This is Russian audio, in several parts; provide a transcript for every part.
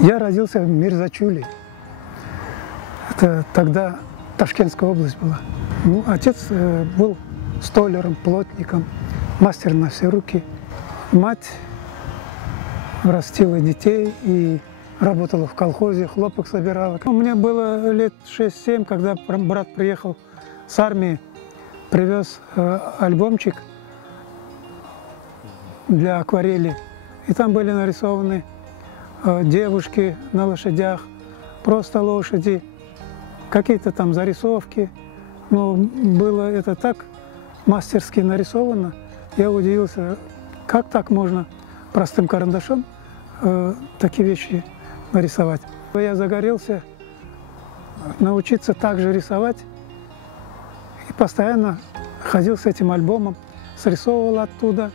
Я родился в Мирзачуле. Это тогда Ташкентская область была. Ну, отец был столяром, плотником, мастер на все руки. Мать растила детей и работала в колхозе, хлопок собирала. Мне было лет 6-7, когда брат приехал с армии, привез альбомчик для акварели. И там были нарисованы девушки на лошадях, просто лошади, какие-то там зарисовки. Но было это так мастерски нарисовано. Я удивился, как так можно простым карандашом такие вещи нарисовать. Я загорелся научиться также рисовать и постоянно ходил с этим альбомом, срисовывал оттуда.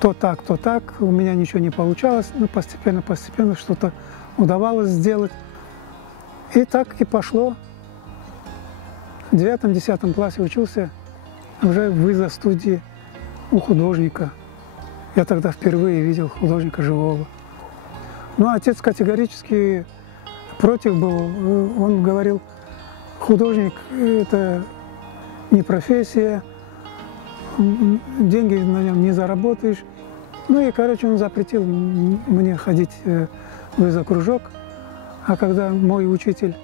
То так, то так. У меня ничего не получалось, но постепенно что-то удавалось сделать. И так и пошло. В 9-10 классе учился уже в изо-студии у художника. Я тогда впервые видел художника живого. Но отец категорически против был. Он говорил, художник – это не профессия, деньги на нем не заработаешь. Ну и, короче, он запретил мне ходить в изо-кружок. А когда мой учитель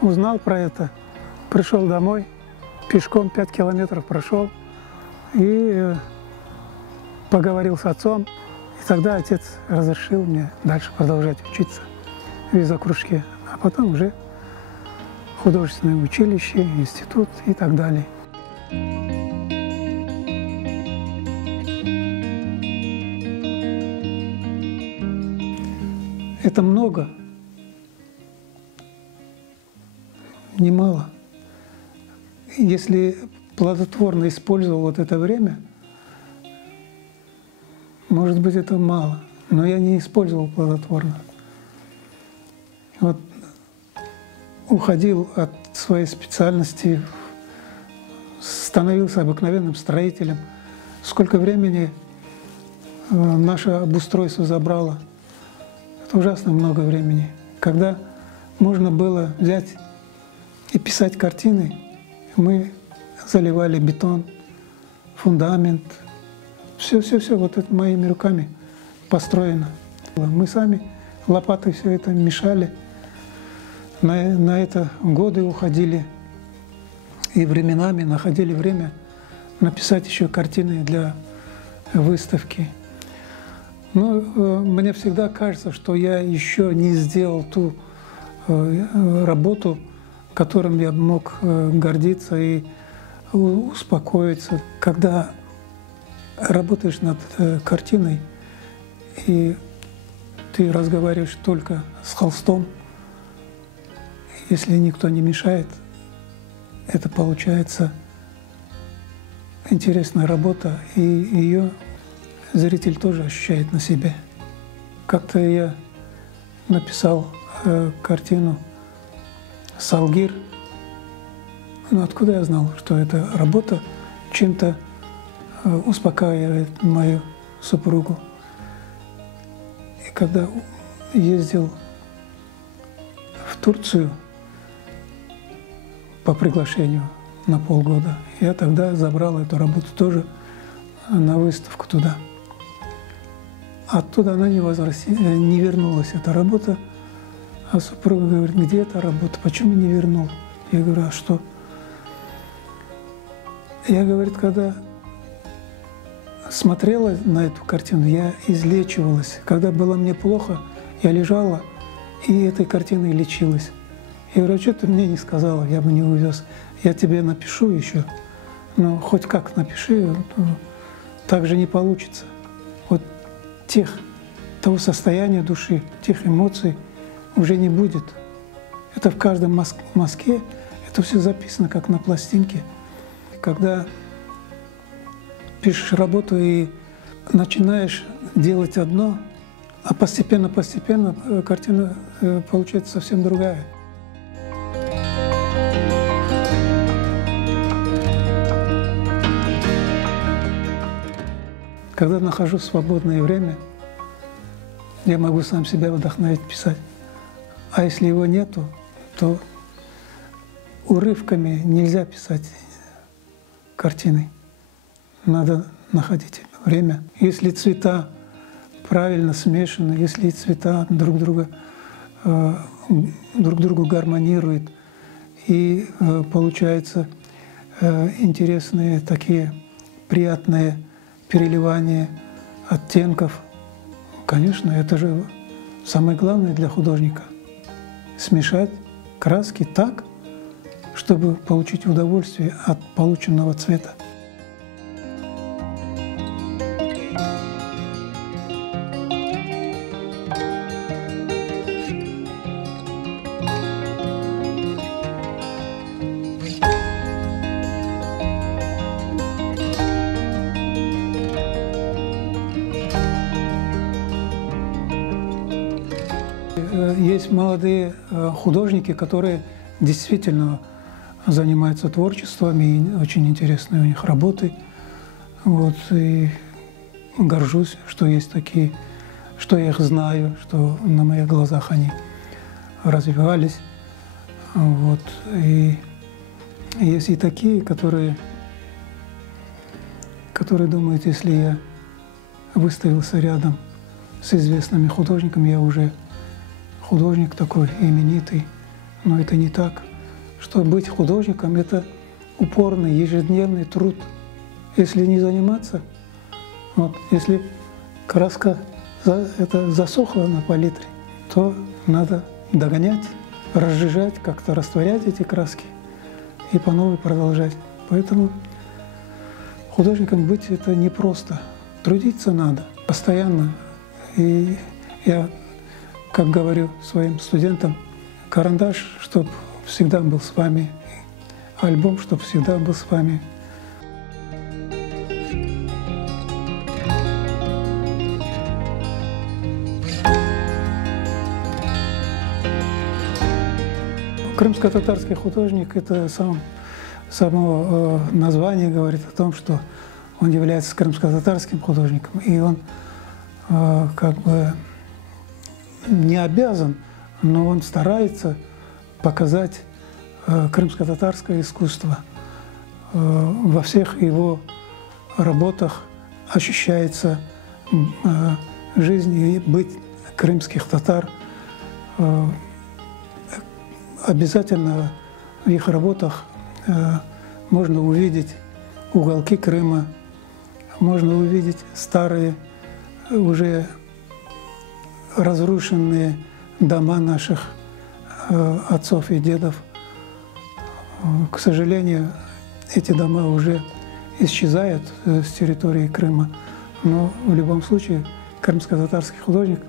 узнал про это, пришел домой, пешком 5 километров прошел и поговорил с отцом. И тогда отец разрешил мне дальше продолжать учиться в изо-кружке, а потом уже художественное училище, институт и так далее. Это много, немало. Если плодотворно использовал вот это время, может быть, это мало, но я не использовал плодотворно. Вот уходил от своей специальности, становился обыкновенным строителем. Сколько времени наше обустройство забрало. Это ужасно много времени. Когда можно было взять и писать картины, мы заливали бетон, фундамент. Все, вот это моими руками построено. Мы сами лопатой все это мешали. На это годы уходили. И временами находили время написать еще картины для выставки. Но мне всегда кажется, что я еще не сделал ту работу, которым я мог гордиться и успокоиться. Когда работаешь над картиной, и ты разговариваешь только с холстом, если никто не мешает, это получается интересная работа, и ее зритель тоже ощущает на себе. Как-то я написал картину «Салгир». Но откуда я знал, что эта работа чем-то успокаивает мою супругу. И когда ездил в Турцию по приглашению на полгода, я тогда забрал эту работу тоже на выставку туда. Оттуда она не вернулась, эта работа. А супруга говорит, где эта работа, почему не вернул? Я говорю, а что? Я, говорит, когда смотрела на эту картину, я излечивалась. Когда было мне плохо, я лежала и этой картиной лечилась. Я говорю, а что ты мне не сказала, я бы не увез. Я тебе напишу еще, но хоть как напиши, так же не получится. Вот того состояния души, тех эмоций уже не будет. Это в каждом мазке, это все записано как на пластинке. Когда пишешь работу и начинаешь делать одно, а постепенно картина получается совсем другая. Когда нахожу свободное время, я могу сам себя вдохновить писать. А если его нету, то урывками нельзя писать картины. Надо находить время. Если цвета правильно смешаны, если цвета друг другу гармонируют, и получаются интересные такие приятные переливания оттенков, конечно, это же самое главное для художника — смешать краски так, чтобы получить удовольствие от полученного цвета. Есть молодые художники, которые действительно занимаются творчеством, и очень интересные у них работы. Вот, и горжусь, что есть такие, что я их знаю, что на моих глазах они развивались. Вот, и есть и такие, которые думают, если я выставился рядом с известными художниками, я уже художник такой именитый. Но это не так. Что быть художником — это упорный, ежедневный труд. Если не заниматься, вот, если краска засохла на палитре, то надо догонять, разжижать, как-то растворять эти краски и по новой продолжать. Поэтому художником быть — это непросто. Трудиться надо постоянно. И я, как говорю своим студентам, карандаш, чтобы всегда был с вами, альбом, чтобы всегда был с вами. Крымско-татарский художник — это само название говорит о том, что он является крымско-татарским художником, и он как бы не обязан, но он старается показать крымско-татарское искусство. Во всех его работах ощущается жизнь и быт крымских татар. Обязательно в их работах можно увидеть уголки Крыма, можно увидеть старые, уже разрушенные дома наших отцов и дедов. К сожалению, эти дома уже исчезают с территории Крыма, но в любом случае крымско-татарский художник,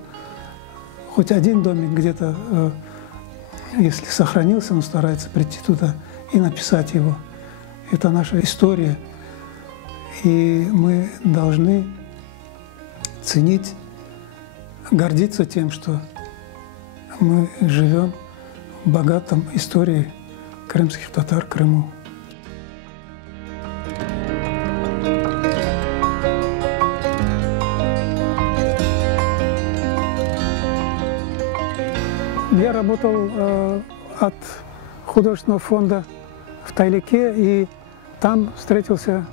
хоть один домик где-то, если сохранился, он старается прийти туда и написать его. Это наша история, и мы должны ценить, гордиться тем, что мы живем в богатом истории крымских татар, Крыму. Я работал от художественного фонда в Тайлике, и там встретился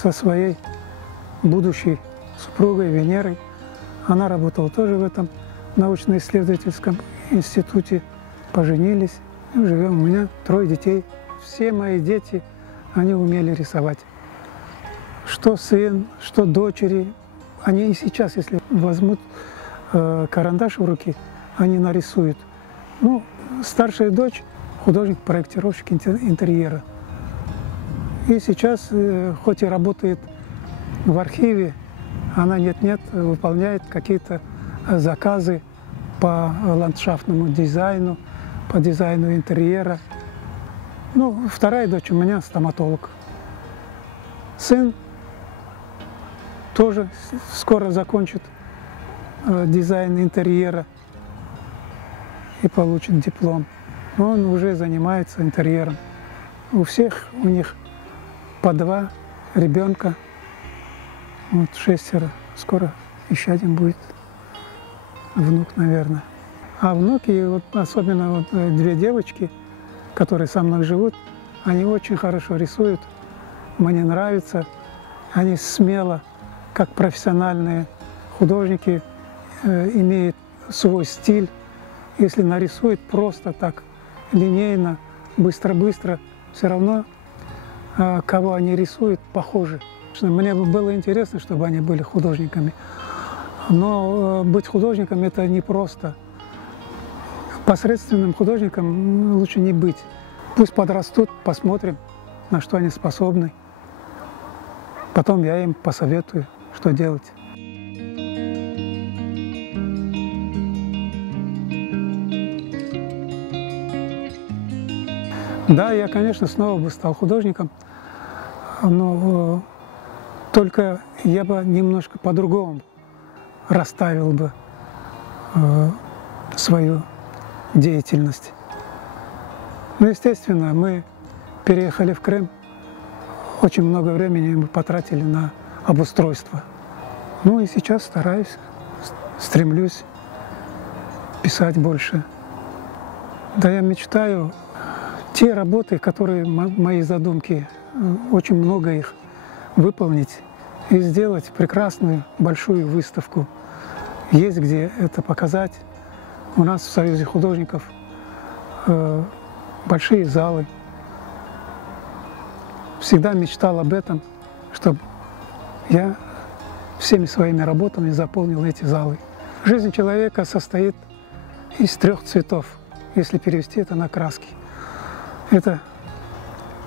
со своей будущей супругой Венерой. Она работала тоже в этом научно-исследовательском институте. Поженились, живем. У меня 3 детей. Все мои дети, они умели рисовать. Что сын, что дочери. Они и сейчас, если возьмут карандаш в руки, они нарисуют. Ну, старшая дочь — художник-проектировщик интерьера. И сейчас, хоть и работает в архиве, она нет-нет выполняет какие-то заказы по ландшафтному дизайну, по дизайну интерьера. Ну, вторая дочь у меня стоматолог. Сын тоже скоро закончит дизайн интерьера и получит диплом. Он уже занимается интерьером. У всех у них по 2 ребенка, вот 6, скоро еще 1 будет. внук, наверное. А внуки, вот, особенно вот, две девочки, которые со мной живут, они очень хорошо рисуют, мне нравится. Они смело, как профессиональные художники, имеют свой стиль. Если нарисуют просто так, линейно, быстро-быстро, все равно, кого они рисуют, похожи. Мне было интересно, чтобы они были художниками. Но быть художником – это непросто. Посредственным художником лучше не быть. Пусть подрастут, посмотрим, на что они способны. Потом я им посоветую, что делать. Да, я, конечно, снова бы стал художником, но только я бы немножко по-другому расставил бы свою деятельность. Ну, естественно, мы переехали в Крым, очень много времени мы потратили на обустройство. Ну и сейчас стараюсь, стремлюсь писать больше. Да, я мечтаю, те работы, которые мои задумки, очень много их, выполнить и сделать прекрасную большую выставку. Есть где это показать. У нас в Союзе художников большие залы. Всегда мечтал об этом, чтобы я всеми своими работами заполнил эти залы. Жизнь человека состоит из 3 цветов, если перевести это на краски. Это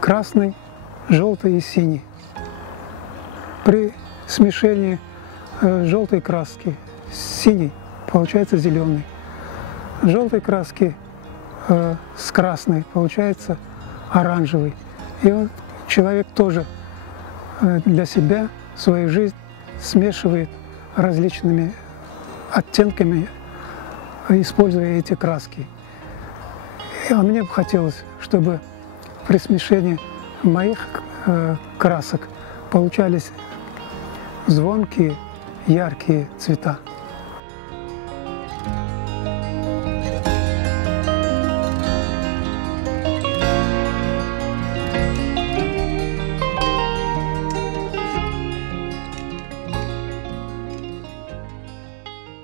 красный, желтый и синий. При смешении желтой краски с синей получается зеленый. Желтой краски с красной получается оранжевый. И вот человек тоже для себя свою жизнь смешивает различными оттенками, используя эти краски. А мне бы хотелось, чтобы при смешении моих красок получались звонкие, яркие цвета.